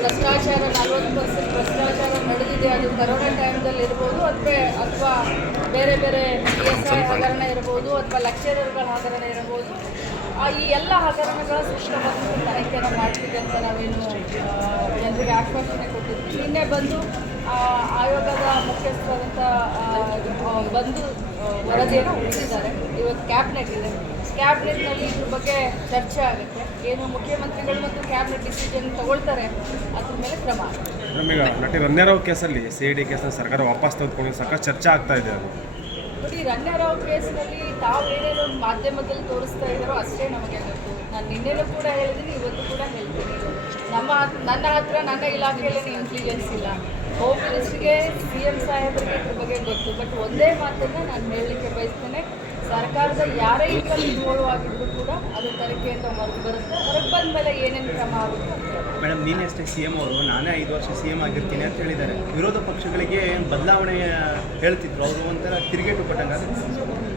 ಭ್ರಷ್ಟಾಚಾರ 40% ಭ್ರಷ್ಟಾಚಾರ ನಡೆದಿದೆ. ಅದು ಕರೋನಾ ಟೈಮ್ದಲ್ಲಿ ಇರ್ಬೋದು ಅಥವಾ ಬೇರೆ ಬೇರೆ PSI ಹಗರಣ ಇರ್ಬೋದು ಅಥವಾ ಲೆಕ್ಚರರ್ಗಳ ಹಗರಣ ಇರ್ಬೋದು. ಈ ಎಲ್ಲ ಹಗರಣಗಳ ಸೂಕ್ಷ್ಮವಾಗಿ ತನಿಖೆಯನ್ನು ಮಾಡ್ತಿದೆ ಅಂತ ನಾವೇನು ಜನರಿಗೆ ಆಶ್ವಾಸನೆ ಕೊಟ್ಟಿದ್ವಿ. ನಿನ್ನೆ ಬಂದು ಆಯೋಗದ ಮುಖ್ಯಸ್ಥರಾದಂಥ ಬಂದು ವರದಿಯನ್ನು ಹೊರಡಿಸಿದ್ದಾರೆ. ಇವತ್ತು ಕ್ಯಾಬಿನೆಟ್ ಇದೆ. ಕ್ಯಾಬಿನೆಟ್ನಲ್ಲಿ ಇದ್ರ ಬಗ್ಗೆ ಚರ್ಚೆ ಆಗುತ್ತೆ. ಏನು ಮುಖ್ಯಮಂತ್ರಿಗಳು ಮತ್ತು ಕ್ಯಾಬಿನೆಟ್ ಡಿಸಿಷನ್ ತಗೊಳ್ತಾರೆ ಅದ್ರ ಮೇಲೆ ಕ್ರಮ. ಈಗ ನಟಿ ರಣ್ಯಾರಾವ್ ಕೇಸಲ್ಲಿ CID ಕೇಸನ್ನು ಸರ್ಕಾರ ವಾಪಸ್ ತೆಗೆದುಕೊಂಡು ಸಾಕಷ್ಟು ಚರ್ಚೆ ಆಗ್ತಾ ಇದೆ. ಅದು ನೋಡಿ, ರಣ್ಯಾರಾವ್ ಕೇಸ್ನಲ್ಲಿ ತಾವು ಏನೇನು ಮಾಧ್ಯಮದಲ್ಲಿ ತೋರಿಸ್ತಾ ಇದ್ದಾರೋ ಅಷ್ಟೇ ನಮಗೆ ಗೊತ್ತು. ನಾನು ನಿನ್ನೆನೂ ಕೂಡ ಹೇಳಿದ್ದೀನಿ, ಇವತ್ತು ಕೂಡ ಹೇಳ್ತೀನಿ. ನನ್ನ ಹತ್ರ ನನ್ನ ಇಲಾಖೆಯಲ್ಲಿ ಇಂಟೆಲಿಜೆನ್ಸ್ ಇಲ್ಲ. ಹೋಮ್ ಮಿನಿಸ್ಟ್ರಿಗೆ CM ಸಾಹೇಬರಿಗೆ ಇದ್ರ ಬಗ್ಗೆ ಗೊತ್ತು. ಬಟ್ ಒಂದೇ ಮಾತನ್ನು ನಾನು ಹೇಳಲಿಕ್ಕೆ ಬಯಸ್ತೇನೆ, ಸರ್ಕಾರದ ಯಾರೇ ಇದರಲ್ಲಿ ಇನ್ವಾಲ್ವ್ ಆಗಿದ್ರು ಕೂಡ ಅದು ತನಿಖೆಯಿಂದ ಹೊರಗೆ ಬರುತ್ತೆ. ಹೊರಗೆ ಬಂದ ಮೇಲೆ ಏನೇನು ಕ್ರಮ ಆಗುತ್ತೆ. ಮೇಡಮ್, ನೀನಷ್ಟೇ CM ಅವರು ನಾನೇ 5 ವರ್ಷ CM ಆಗಿರ್ತೀನಿ ಅಂತ ಹೇಳಿದ್ದಾರೆ. ವಿರೋಧ ಪಕ್ಷಗಳಿಗೆ ಬದಲಾವಣೆ ಹೇಳ್ತಿದ್ರು, ಅವರು ಒಂಥರ ತಿರುಗೇಟು ಕೊಟ್ಟಂಗೆ.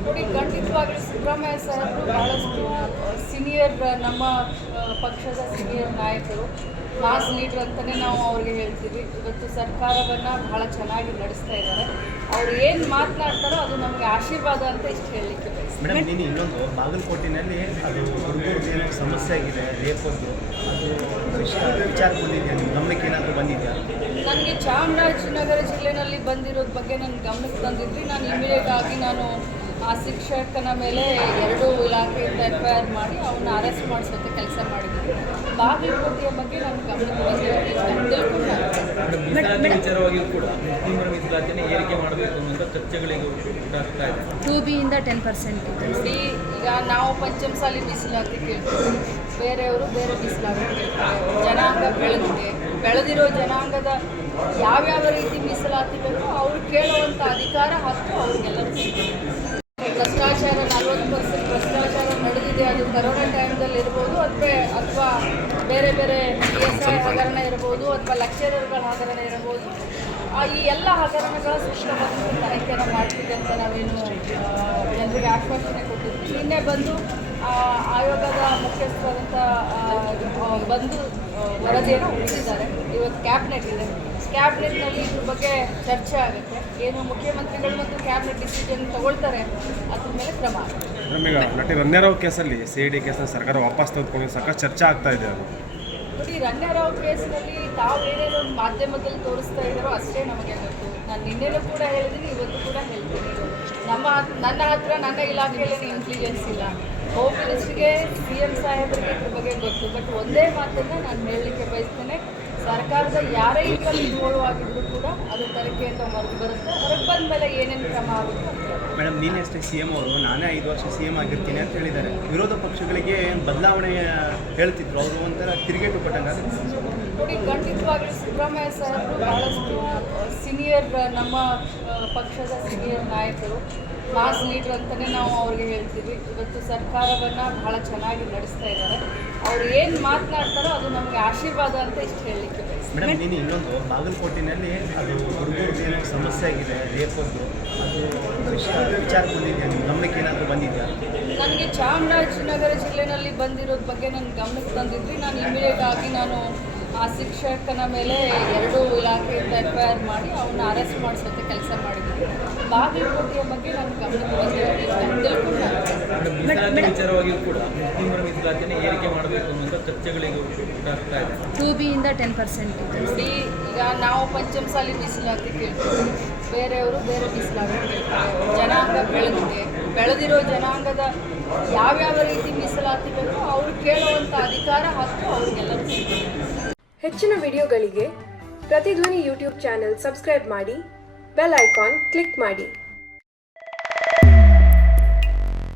ನೋಡಿ, ಖಂಡಿತವಾಗಲೂ ಸಿದ್ದರಾಮಯ್ಯ ಸಾಹೇಬರು ಭಾಳಷ್ಟು ಸೀನಿಯರ್, ನಮ್ಮ ಪಕ್ಷದ ಸೀನಿಯರ್ ನಾಯಕರು, ಮಾಸ್ ಲೀಡರ್ ಅಂತಲೇ ನಾವು ಅವ್ರಿಗೆ ಹೇಳ್ತೀವಿ. ಇವತ್ತು ಸರ್ಕಾರವನ್ನು ಭಾಳ ಚೆನ್ನಾಗಿ ನಡೆಸ್ತಾ ಇದ್ದಾರೆ. ಅವ್ರು ಏನು ಮಾತನಾಡ್ತಾರೋ ಅದು ನಮಗೆ ಆಶೀರ್ವಾದ ಅಂತ ಇಷ್ಟು ಹೇಳಲಿಕ್ಕೆ ಬಯಸ್ತೀನಿ. ಮೇಡಮ್, ನೀನು ಇನ್ನೊಂದು ಬಾಗಲಕೋಟೆಯಲ್ಲಿ ಅದು ಹುಡುಗರಿಗೆ ಸಮಸ್ಯೆ ಆಗಿದೆ, ರೇಪದ್ದು, ಅದು ವಿಚಾರ ಬಂದಿದೆಯಾ? ನಿಮ್ಮ ಗಮನಕ್ಕೆ ಏನಾದರೂ ಬಂದಿದೆಯಾ? ನನಗೆ ಚಾಮರಾಜನಗರ ಜಿಲ್ಲೆಯಲ್ಲಿ ಬಂದಿರೋದ್ರ ಬಗ್ಗೆ ನನ್ನ ಗಮನಕ್ಕೆ ತಂದಿದ್ವಿ. ನಾನು ಇಮಿಡಿಯೇಟ್ ಆಗಿ ಆ ಶಿಕ್ಷಕನ ಮೇಲೆ 2 ಇಲಾಖೆಯಿಂದ FIR ಮಾಡಿ ಅವನ್ನ ಅರೆಸ್ಟ್ ಮಾಡಿಸೋಕ್ಕೆ ಕೆಲಸ ಮಾಡಿದ್ವಿ. ಬಾಗಲಕೋಟೆಯ ಬಗ್ಗೆ ನನ್ನ ಗಮನಕ್ಕೆ ಬಂದಿರೋದು ವಿಚಾರವಾಗಿಯೂ ಕೂಡ ಮುಸ್ಲಿಮರ ಮೀಸಲಾತಿಯನ್ನು ಏರಿಕೆ ಮಾಡಬೇಕು ಅನ್ನೋ ಚರ್ಚೆಗಳಿಗೆ ಆಗ್ತಾ ಇದೆ. 2B ಇಂದ 10% ನೋಡಿ. ಈಗ ನಾವು ಪಂಚಮಸಾಲಿ ಮೀಸಲಾತಿ ಕೇಳ್ತೀವಿ, ಬೇರೆಯವರು ಬೇರೆ ಮೀಸಲಾತಿ ಕೇಳ್ತಾರೆ. ಜನಾಂಗ ಬೆಳೆದಿರೋ ಜನಾಂಗದ ಯಾವ್ಯಾವ ರೀತಿ ಮೀಸಲಾತಿ ಬೇಕೋ ಅವ್ರು ಕೇಳುವಂಥ ಅಧಿಕಾರ ಹಕ್ಕು ಅವ್ರಿಗೆಲ್ಲರೂ ಸಿಗ್ತದೆ. ಭ್ರಷ್ಟಾಚಾರ 40% ಭ್ರಷ್ಟಾಚಾರ ನಡೆದಿದೆ. ಅದು ಕರೋನಾ ಟೈಮ್ದಲ್ಲಿ ಇರ್ಬೋದು ಅಥವಾ ಬೇರೆ ಬೇರೆ PSI ಹಗರಣ ಇರ್ಬೋದು ಅಥವಾ ಲೆಕ್ಚರರ್ಗಳ ಹಗರಣ ಇರ್ಬೋದು. ಈ ಎಲ್ಲ ಹಗರಣಗಳ ಸೂಕ್ಷ್ಮವಾಗಿ ತನಿಖೆಯನ್ನು ಮಾಡ್ತಿದೆ ಅಂತ ನಾವೇನು ಜನರಿಗೆ ಆಶ್ವಾಸನೆ ಕೊಟ್ಟಿದ್ವಿ. ನಿನ್ನೆ ಬಂದು ಆಯೋಗದ ಮುಖ್ಯಸ್ಥರಾದಂಥ ಬಂದು ವರದಿಯನ್ನು ಹೊರಡಿಸಿದ್ದಾರೆ. ಇವತ್ತು ಕ್ಯಾಬಿನೆಟ್ ಇದೆ. ಕ್ಯಾಬಿನೆಟ್ನಲ್ಲಿ ಇದ್ರ ಬಗ್ಗೆ ಚರ್ಚೆ ಆಗುತ್ತೆ. ಏನು ಮುಖ್ಯಮಂತ್ರಿಗಳು ಮತ್ತು ಕ್ಯಾಬಿನೆಟ್ ಡಿಸಿಷನ್ ತಗೊಳ್ತಾರೆ ಅದ್ರ ಮೇಲೆ ಕ್ರಮ. ಈಗ ನಟಿ ರಣ್ಯಾರಾವ್ ಕೇಸಲ್ಲಿ CID ಕೇಸನ್ನು ಸರ್ಕಾರ ವಾಪಸ್ ತೆಗೆದುಕೊಂಡು ಸಾಕಷ್ಟು ಚರ್ಚೆ ಆಗ್ತಾ ಇದೆ. ಅದು ನೋಡಿ, ರಣ್ಯಾರಾವ್ ಕೇಸ್ನಲ್ಲಿ ತಾವು ಏನೇನು ಮಾಧ್ಯಮದಲ್ಲಿ ತೋರಿಸ್ತಾ ಇದ್ದಾರೋ ಅಷ್ಟೇ ನಮಗೆ ಗೊತ್ತು. ನಾನು ನಿನ್ನೆನೂ ಕೂಡ ಹೇಳಿದ್ದೀನಿ, ಇವತ್ತು ಕೂಡ ಹೇಳ್ತೀನಿ. ನನ್ನ ಹತ್ರ ನನ್ನ ಇಲಾಖೆಯಲ್ಲಿ ಇಂಟೆಲಿಜೆನ್ಸ್ ಇಲ್ಲ. ಹೋಮ್ ಮಿನಿಸ್ಟ್ರಿಗೆ CM ಸಾಹೇಬರಿಗೆ ಇದ್ರ ಬಗ್ಗೆ ಗೊತ್ತು. ಬಟ್ ಒಂದೇ ಮಾತನ್ನು ನಾನು ಹೇಳಲಿಕ್ಕೆ ಬಯಸ್ತೇನೆ, ಸರ್ಕಾರದ ಯಾರೇ ಇದರಲ್ಲಿ ಇನ್ವಾಲ್ವ್ ಆಗಿದ್ರು ಕೂಡ ಅದು ತನಿಖೆಯಿಂದ ಹೊರಗೆ ಬರುತ್ತೆ. ಹೊರಗೆ ಬಂದ ಮೇಲೆ ಏನೇನು ಕ್ರಮ ಆಗುತ್ತೆ. ಮೇಡಮ್, ನೀನಷ್ಟೇ CM ಅವರು ನಾನೇ 5 ವರ್ಷ CM ಆಗಿರ್ತೀನಿ ಅಂತ ಹೇಳಿದ್ದಾರೆ. ವಿರೋಧ ಪಕ್ಷಗಳಿಗೆ ಬದಲಾವಣೆ ಹೇಳ್ತಿದ್ರು, ಅವರು ಒಂಥರ ತಿರುಗೇಟು ಕೊಟ್ಟಂಗೆ. ನೋಡಿ, ಖಂಡಿತವಾಗಲೂ ಸಿದ್ದರಾಮಯ್ಯ ಸಾಹೇಬರು ಭಾಳಷ್ಟು ಸೀನಿಯರ್, ನಮ್ಮ ಪಕ್ಷದ ಸೀನಿಯರ್ ನಾಯಕರು, ಮಾಸ್ ಲೀಡರ್ ಅಂತಲೇ ನಾವು ಅವ್ರಿಗೆ ಹೇಳ್ತೀವಿ. ಇವತ್ತು ಸರ್ಕಾರವನ್ನು ಭಾಳ ಚೆನ್ನಾಗಿ ನಡೆಸ್ತಾ ಇದ್ದಾರೆ. ಅವ್ರು ಏನು ಮಾತನಾಡ್ತಾರೋ ಅದು ನಮಗೆ ಆಶೀರ್ವಾದ ಅಂತ ಇಷ್ಟು ಹೇಳಲಿಕ್ಕೆ ಬಯಸ್ತೀನಿ. ಮೇಡಮ್, ನೀನು ಇನ್ನೊಂದು ಬಾಗಲಕೋಟೆಯಲ್ಲಿ ಅದು ಹುಡುಗರಿಗೆ ಸಮಸ್ಯೆ ಆಗಿದೆ, ರೇಪದ್ದು, ಅದು ವಿಚಾರ ಬಂದಿದೆಯಾ? ನಿಮ್ಮ ಗಮನಕ್ಕೆ ಏನಾದರೂ ಬಂದಿದೆಯಾ? ನನಗೆ ಚಾಮರಾಜನಗರ ಜಿಲ್ಲೆಯಲ್ಲಿ ಬಂದಿರೋದ್ರ ಬಗ್ಗೆ ನನ್ನ ಗಮನಕ್ಕೆ ತಂದಿದ್ವಿ. ನಾನು ಇಮಿಡಿಯೇಟ್ ಆಗಿ ಆ ಶಿಕ್ಷಕನ ಮೇಲೆ 2 ಇಲಾಖೆಯಿಂದ FIR ಮಾಡಿ ಅವನ್ನ ಅರೆಸ್ಟ್ ಮಾಡಿಸೋಕ್ಕೆ ಕೆಲಸ ಮಾಡಿದ್ವಿ. ಬಾಗಲಕೋಟೆಯ ಬಗ್ಗೆ ನನ್ನ ಗಮನಕ್ಕೆ ಬಂದಿರೋದು ವಿಚಾರವಾಗಿಯೂ ಕೂಡ ಮುಸ್ಲಿಮರ ಮೀಸಲಾತಿಯನ್ನು ಏರಿಕೆ ಮಾಡಬೇಕು ಅನ್ನೋ ಚರ್ಚೆಗಳಿಗೆ ಆಗ್ತಾ ಇದೆ. 2B ಇಂದ 10% ನೋಡಿ. ಈಗ ನಾವು ಪಂಚಮಸಾಲಿ ಮೀಸಲಾತಿ ಕೇಳ್ತೀವಿ, ಬೇರೆಯವರು ಬೇರೆ ಮೀಸಲಾತಿ ಕೇಳ್ತಾರೆ. ಜನಾಂಗ ಬೆಳೆದಿರೋ ಜನಾಂಗದ ಯಾವ್ಯಾವ ರೀತಿ ಮೀಸಲಾತಿ ಬೇಕೋ ಅವ್ರು ಕೇಳುವಂಥ ಅಧಿಕಾರ ಹಕ್ಕು ಅವ್ರಿಗೆಲ್ಲರೂ ಸಿಗ್ತದೆ. ಹೆಚ್ಚಿನ ವಿಡಿಯೋಗಳಿಗೆ ಪ್ರತಿಧ್ವನಿ YouTube ಚಾನೆಲ್ ಸಬ್ಸ್ಕ್ರೈಬ್ ಮಾಡಿ, ಬೆಲ್ ಐಕಾನ್ ಕ್ಲಿಕ್ ಮಾಡಿ.